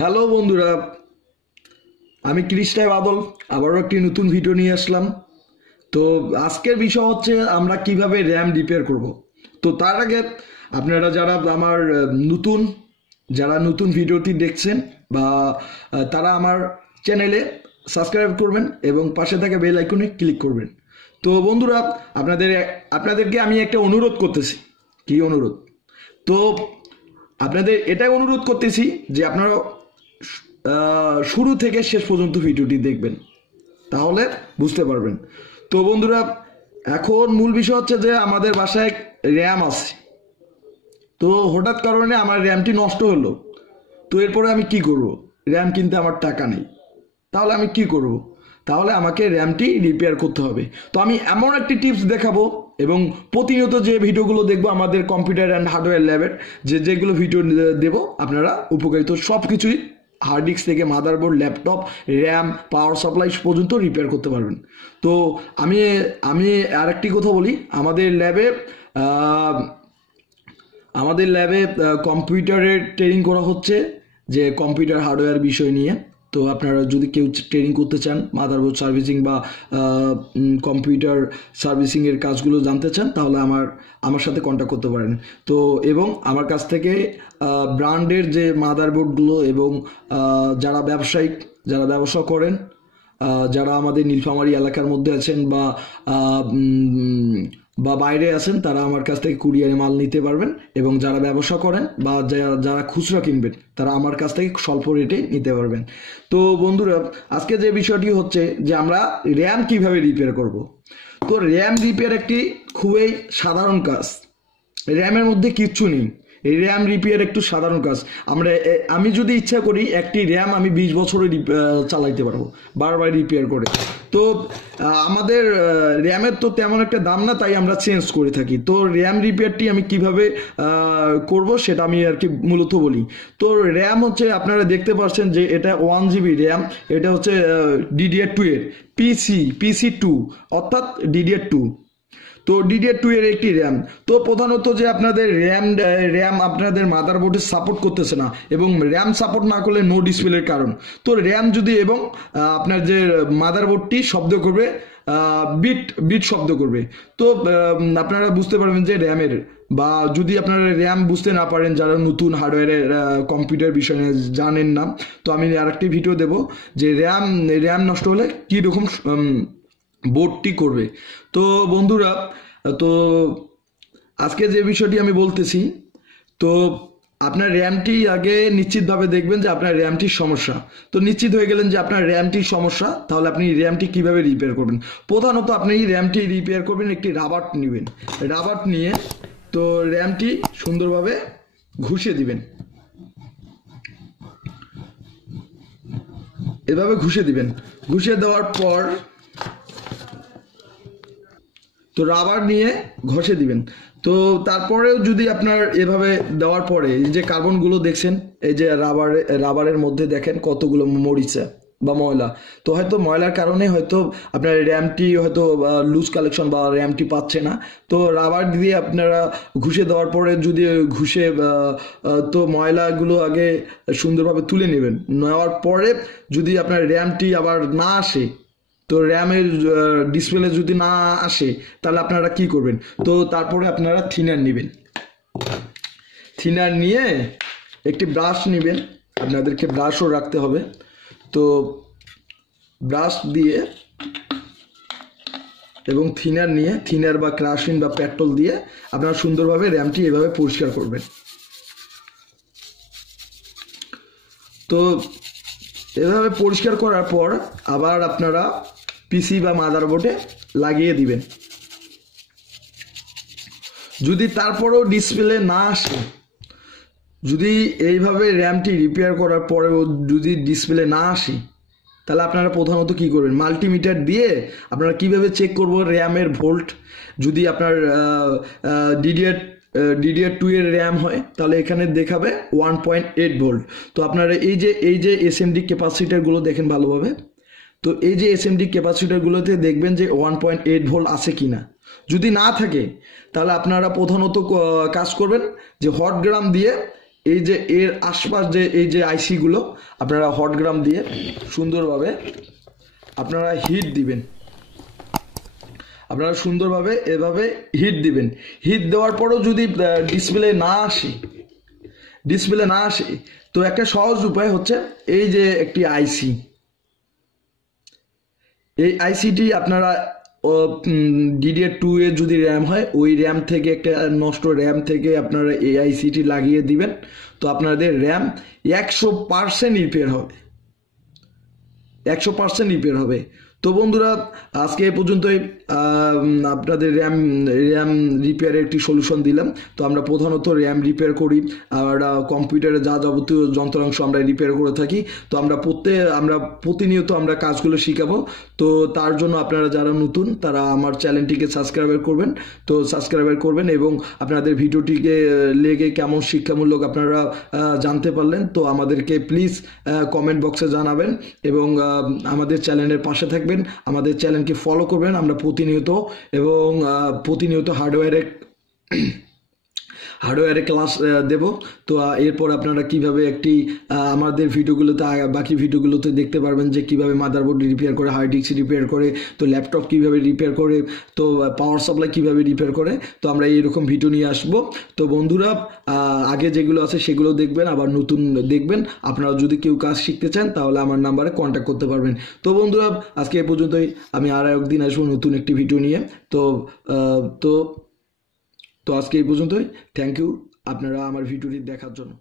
Hello বন্ধুরা, আমি কৃষ্ণাই বাদল আবারও একটি নতুন ভিডিও নিয়ে আসলাম। তো আজকের বিষয় হচ্ছে আমরা কিভাবে র্যাম রিপেয়ার করব। তো তার আগে আপনারা যারা আমার নতুন যারা নতুন ভিডিওটি দেখছেন বা তারা আমার চ্যানেলে সাবস্ক্রাইব করবেন এবং পাশে থাকা বেল আইকনে ক্লিক করবেন। তো বন্ধুরা, আপনাদেরকে আমি একটা অনুরোধ করতেছি। কি অনুরোধ? তো আপনাদের এটাই অনুরোধ করতেছি যে আপনারা শুরু থেকে শেষ পর্যন্ত ভিডিওটি দেখবেন, তাহলে বুঝতে পারবেন। তো বন্ধুরা, এখন মূল বিষয় হচ্ছে যে আমাদের বাসায় র্যাম আছে। তো হঠাৎ কারণে আমার র্যামটি নষ্ট হলো। তো এরপরে আমি কি করব? র্যাম কিনতে আমার টাকা নেই, তাহলে আমি কি করব? তাহলে আমাকে র্যামটি রিপেয়ার করতে হবে। তো আমি এমন একটি টিপস দেখাবো এবং প্রতিনিয়ত যে ভিডিওগুলো দেখবো আমাদের কম্পিউটার অ্যান্ড হার্ডওয়্যার ল্যাবের যেগুলো ভিডিও দেব, আপনারা উপকারিত সব কিছুই হার্ড ডিস্ক থেকে motherboard, laptop, RAM, power supply পর্যন্ত রিপেয়ার করতে পারবেন। তো আমি আমি আরেকটি কথা বলি, আমাদের ল্যাবে কম্পিউটারের ট্রেনিং করা হচ্ছে, যে কম্পিউটার হার্ডওয়্যার বিষয় নিয়ে। তো আপনারা যদি কেউ ট্রেনিং করতে চান, মাদারবোর্ড সার্ভিসিং বা কম্পিউটার সার্ভিসিংয়ের কাজগুলো জানতে চান, তাহলে আমার সাথে কন্ট্যাক্ট করতে পারেন। তো এবং আমার কাছ থেকে ব্র্যান্ডের যে মাদারবোর্ডগুলো এবং যারা ব্যবসা করেন, যারা আমাদের নীলফামারী এলাকার মধ্যে আছেন বা বাইরে আছেন, তারা আমার কাছ থেকে কুরিয়ারে মাল নিতে পারবেন। এবং যারা ব্যবসা করেন বা যারা খুচরা কিনবেন, তারা আমার কাছ থেকে স্বল্প রেটে নিতে পারবেন। তো বন্ধুরা, আজকে যে বিষয়টি হচ্ছে যে আমরা র্যাম কিভাবে রিপেয়ার করব। তো র্যাম রিপেয়ার একটি খুবই সাধারণ কাজ, র্যামের মধ্যে কিচ্ছু নেই। এই র্যাম রিপেয়ার একটু সাধারণ কাজ। আমি যদি ইচ্ছা করি একটি র্যাম আমি 20 বছরে চালাইতে পারবো বারবার রিপেয়ার করে। তো আমাদের র্যামের তো তেমন একটা দাম না, তাই আমরা চেঞ্জ করে থাকি। তো র্যাম রিপেয়ারটি আমি কিভাবে করব সেটা আমি আর কি মূলত বলি। তো র্যাম হচ্ছে, আপনারা দেখতে পাচ্ছেন যে এটা 1 GB র্যাম। এটা হচ্ছে DDR2 এর PC2, অর্থাৎ DDR2। তো DDR2 এর একটি র্যাম। তো প্রধানত যে আপনাদের র্যাম আপনাদের মাদারবোর্ডে সাপোর্ট করতেছে না, এবং র্যাম সাপোর্ট না করলে নো ডিসপ্লের কারণ। তো র্যাম যদি এবং আপনার যে মাদারবোর্ডটি শব্দ করবে, বিট শব্দ করবে। তো আপনারা বুঝতে পারবেন যে র্যামের, বা যদি আপনারা র্যাম বুঝতে না পারেন, যারা নতুন হার্ডওয়্যারের কম্পিউটার বিষয়ে জানেন না, তো আমি আরেকটি ভিডিও দেব যে র্যাম নষ্ট হলে কীরকম বোর্ডটি করবে। তো বন্ধুরা, তো আজকে যে বিষয়টি আমি বলতেছি, তো আপনার র্যামটি আগে নিশ্চিতভাবে দেখবেন যে আপনার র্যামটির সমস্যা। তো নিশ্চিত হয়ে গেলেন যে আপনার র্যামটির সমস্যা, তাহলে আপনি র্যামটি কিভাবে রিপেয়ার করবেন। প্রধানত আপনি র্যামটি রিপেয়ার করবেন, একটি রাবার নেবেন। রাবার নিয়ে তো র্যামটি সুন্দরভাবে ঘুষে দিবেন, এভাবে ঘুষে দিবেন। ঘুষে দেওয়ার পর তো রাবার নিয়ে ঘষে দিবেন। তো তারপরেও যদি আপনার এভাবে দেওয়ার পরে এই যে কার্বনগুলো দেখছেন, এই যে রাবারের মধ্যে দেখেন কতগুলো মরিচা বা ময়লা, তো হয়তো ময়লার কারণে হয়তো আপনার র্যামটি হয়তো লুজ কালেকশন বা র্যামটি পাচ্ছে না। তো রাবার দিয়ে আপনারা ঘুষে দেওয়ার পরে যদি তো ময়লাগুলো আগে সুন্দরভাবে তুলে নেবেন। নেওয়ার পরে যদি আপনার র্যামটি আবার না আসে, তো র্যামের ডিসপ্লে যদি না আসে, তাহলে আপনারা কি করবেন। তো তারপরে আপনারা থিনার নেবেন। থিনার নিয়ে একটি ব্রাশ নেবেন, আপনাদেরকে ব্রাশও রাখতে হবে। তো ব্রাশ দিয়ে এবং থিনার বা ক্রাশিন বা পেট্রোল দিয়ে আপনারা সুন্দরভাবে র্যামটি এভাবে পরিষ্কার করবেন। তো এভাবে পরিষ্কার করার পর আবার আপনারা পিসি বা মাদারবোর্ডে লাগিয়ে দিবেন। যদি তারপরেও ডিসপ্লে না আসে, যদি এইভাবে র্যামটি রিপেয়ার করার পরেও যদি ডিসপ্লে না আসে, তাহলে আপনারা প্রধানত কি করবেন, মাল্টিমিটার দিয়ে আপনারা কিভাবে চেক করব র্যামের ভোল্ট। যদি আপনার DDR2 এর র্যাম হয়, তাহলে এখানে দেখাবে 1.8 ভোল্ট। তো আপনারা এই যে এসএমডি ক্যাপাসিটারগুলো দেখেন ভালোভাবে। তো এই যে এসএমডি ক্যাপাসিটারগুলোতে দেখবেন যে 1.8 ভোল্ট আছে কিনা। যদি না থাকে, তাহলে আপনারা প্রধানত কাজ করবেন যে হট গ্রাম দিয়ে এই যে এর আশপাশ যে এই যে আইসিগুলো আপনারা হট গ্রাম দিয়ে সুন্দরভাবে আপনারা হিট দিবেন। আপনারা সুন্দরভাবে এভাবে হিট দিবেন। হিট দেওয়ার পরও যদি ডিসপ্লে না আসে তো একটা সহজ উপায় হচ্ছে এই যে একটি আইসি, এই আইসিটি আপনারা DDR2 এ যদি র্যাম হয় ওই র্যাম থেকে একটা নষ্ট র্যাম থেকে আপনারা এই আইসিটি লাগিয়ে দিবেন, তো আপনাদের র্যাম 100% রিপেয়ার হবে, 100% রিপেয়ার হবে। তো বন্ধুরা আজকে এই পর্যন্তই আপনাদের র্যাম রিপেয়ারের একটি সলিউশন দিলাম। তো আমরা প্রধানত র্যাম রিপেয়ার করি, আর কম্পিউটারে যা যাবতীয় যন্ত্রাংশ আমরা রিপেয়ার করে থাকি। তো আমরা প্রতিনিয়ত আমরা কাজগুলো শিখাবো। তো তার জন্য আপনারা যারা নতুন তারা আমার চ্যানেলটিকে সাবস্ক্রাইব করবেন এবং আপনাদের ভিডিওটিকে লেগে কেমন শিক্ষামূলক আপনারা জানতে পারলেন তো আমাদেরকে প্লিজ কমেন্ট বক্সে জানাবেন এবং আমাদের চ্যানেলের পাশে থাকবেন, আমাদের চ্যানেলকে ফলো করবেন। আমরা প্রতিনিয়ত হার্ডওয়্যারে ক্লাস দেব। তো এরপর আপনারা কিভাবে আমাদের ভিডিওগুলোতে বাকি ভিডিওগুলোতে দেখতে পারবেন যে কিভাবে মাদারবোর্ড রিপেয়ার করে, হার্ড ডিস্ক রিপেয়ার করে, তো ল্যাপটপ কিভাবে রিপেয়ার করে, তো পাওয়ার সাপ্লাই কিভাবে রিপেয়ার করে। তো আমরা এইরকম ভিডিও নিয়ে আসবো। তো বন্ধুরা আগে যেগুলো আছে সেগুলো দেখবেন, আবার নতুন দেখবেন। আপনারা যদি কেউ কাজ শিখতে চান তাহলে আমার নাম্বারে কন্ট্যাক্ট করতে পারবেন। তো বন্ধুরা আজকে এ পর্যন্তই, আমি আর একদিন আসবো নতুন একটি ভিডিও নিয়ে। তো তো তো আজকে এই পর্যন্তই। থ্যাংক ইউ আপনারা আমার ভিডিওটি দেখার জন্য।